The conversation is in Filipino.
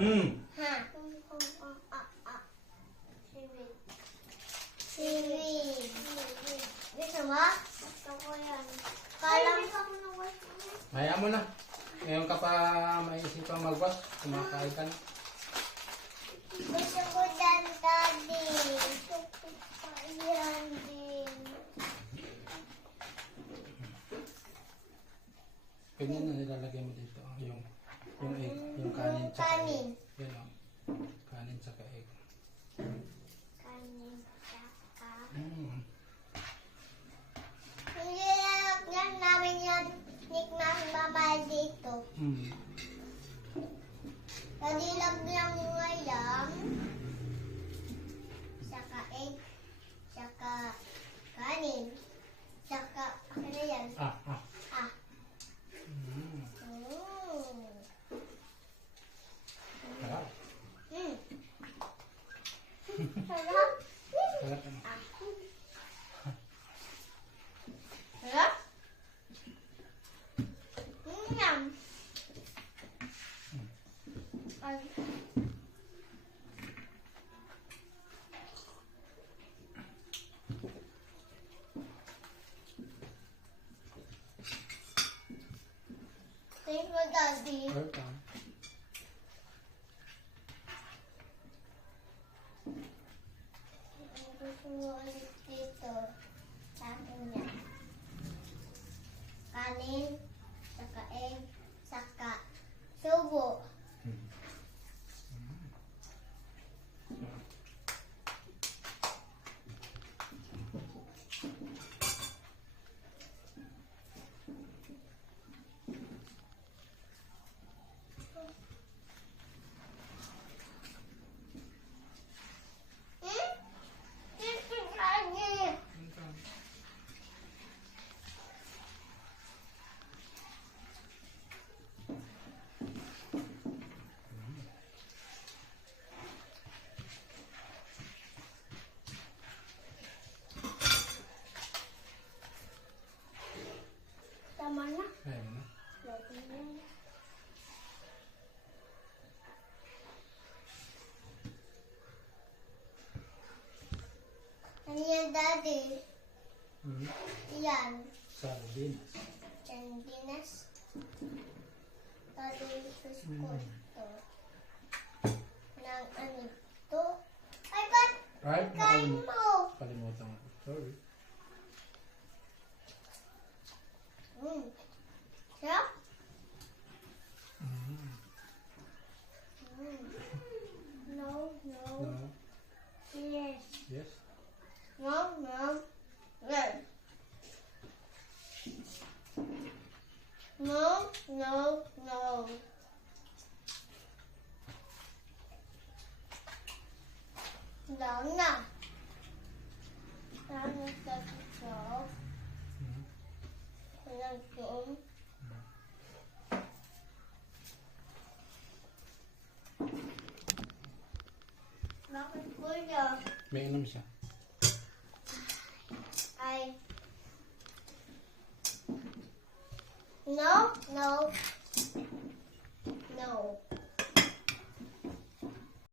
Ha. Seaweed. Gusto mo? Gusto ko yan. Kala Maya mo na. Ngayon ka pa maisipang magwas, kumakain ka na. Gusto ko yan, Daddy. Gusto ko pa yan din. Ganyan na nilalagay mo dito. Yung egg, yung kanin tsaka Kanin. egg. Yan o. Kanin tsaka egg. Kanin tsaka. Mm. Yan namin yan. Nickname mama dito. Kadilag lang ngayon. Saka egg. Saka kanin. Saka, ano yan? Ah. Ah. Mm. Sarap. Sarap. Sarap ano? Sarap? Yum. Ay. Thank you, Daddy. Welcome. Gusto mo ulit dito. Sabi niya. Kanin, saka egg, saka subo. Dito lagi. Tama na. Ayun na. Lagi na. Ano yan, Daddy? Yan. Sardinas. Sardinas. Daddy, gusto ko ito. Ng ano ito? Ay, ba't Right? kain mo? Kalimutan ko. Sorry. Sarap? No, no. No. Yes. Yes. No, no. Yes. No, no, no. No, no. Ano sa ito? Walang doon. Bakit kuya? May inom siya. Ay. No, no. No.